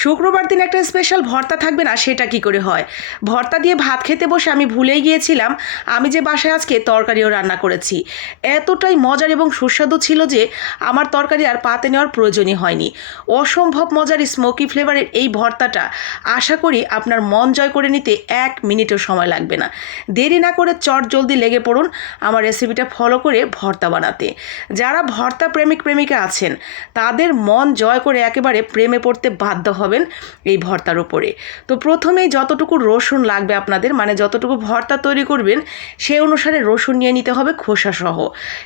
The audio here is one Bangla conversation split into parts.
শুক্রবার দিন একটা স্পেশাল ভর্তা থাকবে না, সেটা কি করে হয়? ভর্তা দিয়ে ভাত খেতে বসে আমি ভুলেই গিয়েছিলাম, আমি যে বাসায় আজকে তরকারিও রান্না করেছি। এতটাই মজার এবং সুস্বাদু ছিল যে, আমার তরকারি আর পাতে নেওয়ার প্রয়োজনই হয়নি। অসম্ভব মজার স্মোকি ফ্লেভারের এই ভর্তাটা, আশা করি আপনার মন জয় করে নিতে এক মিনিটও সময় লাগবে না। দেরি না করে চট জলদি লেগে পড়ুন আমার রেসিপিটা ফলো করে ভর্তা বানাতে। যারা ভর্তা প্রেমিক প্রেমিকা আছেন, তাদের মন জয় করে একেবারে প্রেমে পড়তে বাধ্য হবেন এই ভর্তার উপরে। তো প্রথমেই যতটুকু রসুন লাগবে আপনাদের মানে যতটুকু ভর্তা তৈরি করবেন, সে অনুসারে রসুন নিয়ে নিতে হবে খোসা সহ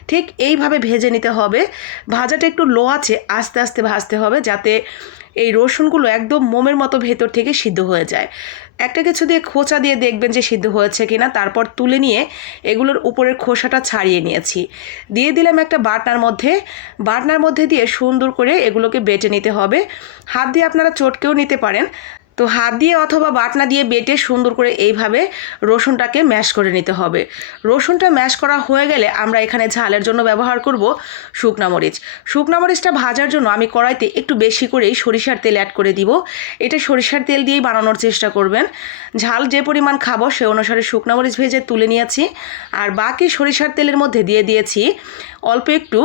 ঠিক এইভাবে ভেজে নিতে হবে। ভাজাটা একটু লো আছে, আস্তে আস্তে ভাজতে হবে যাতে এই রসুনগুলো একদম মোমের মতো ভেতর থেকে সিদ্ধ হয়ে যায়। একটা কিছু দিয়ে খোঁচা দিয়ে দেখবেন যে সিদ্ধ হয়েছে কিনা, তারপর তুলে নিয়ে এগুলোর উপরের খোসাটা ছাড়িয়ে নিয়েছি। দিয়ে দিলাম একটা বাটনার মধ্যে। বাটনার মধ্যে দিয়ে সুন্দর করে এগুলোকে বেটে নিতে হবে। হাত দিয়ে আপনারা চটকেও নিতে পারেন। তো হাত দিয়ে অথবা বাটনা দিয়ে বেটে সুন্দর করে এইভাবে রসুনটাকে ম্যাশ করে নিতে হবে। রসুনটা ম্যাশ করা হয়ে গেলে আমরা এখানে ঝালের জন্য ব্যবহার করব শুকনা মরিচ। শুকনা মরিচটা ভাজার জন্য আমি কড়াইতে একটু বেশি করেই সরিষার তেল অ্যাড করে দিব। এটা সরিষার তেল দিয়েই বানানোর চেষ্টা করবেন। ঝাল যে পরিমাণ খাব সে অনুসারে শুকনা মরিচ ভেজে তুলে নিয়েছি। আর বাকি সরিষার তেলের মধ্যে দিয়ে দিয়েছি অল্প একটু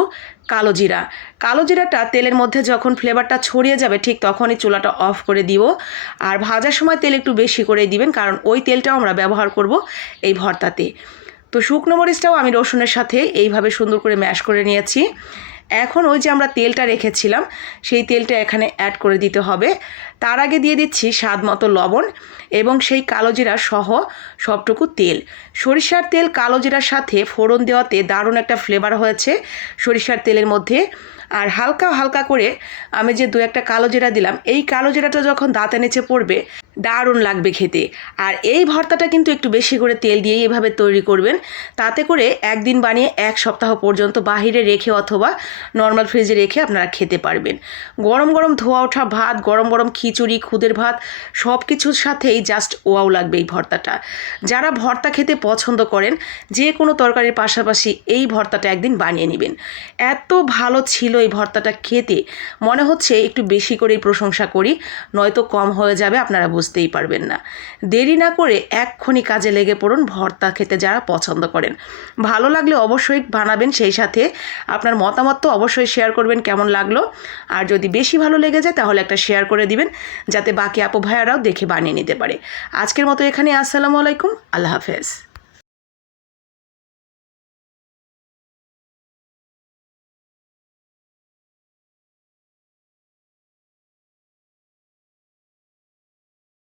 কালো জিরা। কালো জিরাটা তেলের মধ্যে যখন ফ্লেভারটা ছড়িয়ে যাবে, ঠিক তখনই চুলাটা অফ করে দিব। আর ভাজার সময় তেল একটু বেশি করে দিবেন, কারণ ওই তেলটাও আমরা ব্যবহার করব এই ভর্তাতে। তো শুকনো মরিচটাও আমি রসুনের সাথে এইভাবে সুন্দর করে ম্যাশ করে নিয়েছি। এখন ওই যে আমরা তেলটা রেখেছিলাম, সেই তেলটা এখানে অ্যাড করে দিতে হবে। তার আগে দিয়ে দিচ্ছি স্বাদ মতো লবণ এবং সেই কালো জিরা সহ সবটুকু তেল। সরিষার তেল কালো জিরার সাথে ফোড়ন দেওয়াতে দারুণ একটা ফ্লেভার হয়েছে সরিষার তেলের মধ্যে। আর হালকা হালকা করে আমি যে দু একটা কালো জিরা দিলাম, এই কালো জিরাটা যখন দাঁতে নিচে পড়বে, দারুণ লাগবে খেতে। আর এই ভর্তাটা কিন্তু একটু বেশি করে তেল দিয়েই এভাবে তৈরি করবেন। তাতে করে একদিন বানিয়ে এক সপ্তাহ পর্যন্ত বাহিরে রেখে অথবা নর্মাল ফ্রিজে রেখে আপনারা খেতে পারবেন। গরম গরম ধোয়া ওঠা ভাত, গরম গরম খিচুড়ি, খুদের ভাত সব কিছুর সাথেই জাস্ট ওয়াও লাগবে এই ভর্তাটা। যারা ভর্তা খেতে পছন্দ করেন, যে কোনো তরকারির পাশাপাশি এই ভর্তাটা একদিন বানিয়ে নেবেন। এত ভালো ছিল এই ভর্তাটা খেতে, মনে হচ্ছে একটু বেশি করেই প্রশংসা করি, নয়তো কম হয়ে যাবে আপনারা বুঝতেই পারবেন না। দেরি না করে এক্ষুনি কাজে লেগে পড়ুন ভর্তা খেতে যারা পছন্দ করেন। ভালো লাগলে অবশ্যই বানাবেন, সেই সাথে আপনার মতামত তো অবশ্যই শেয়ার করবেন কেমন লাগল। আর যদি বেশি ভালো লেগে যায়, তাহলে একটা শেয়ার করে দিবেন, যাতে বাকি আপু ভাইয়ারাও দেখে বানিয়ে নিতে পারে। আজকের মতো এখানে আসসালামু আলাইকুম, আল্লাহ হাফেজ।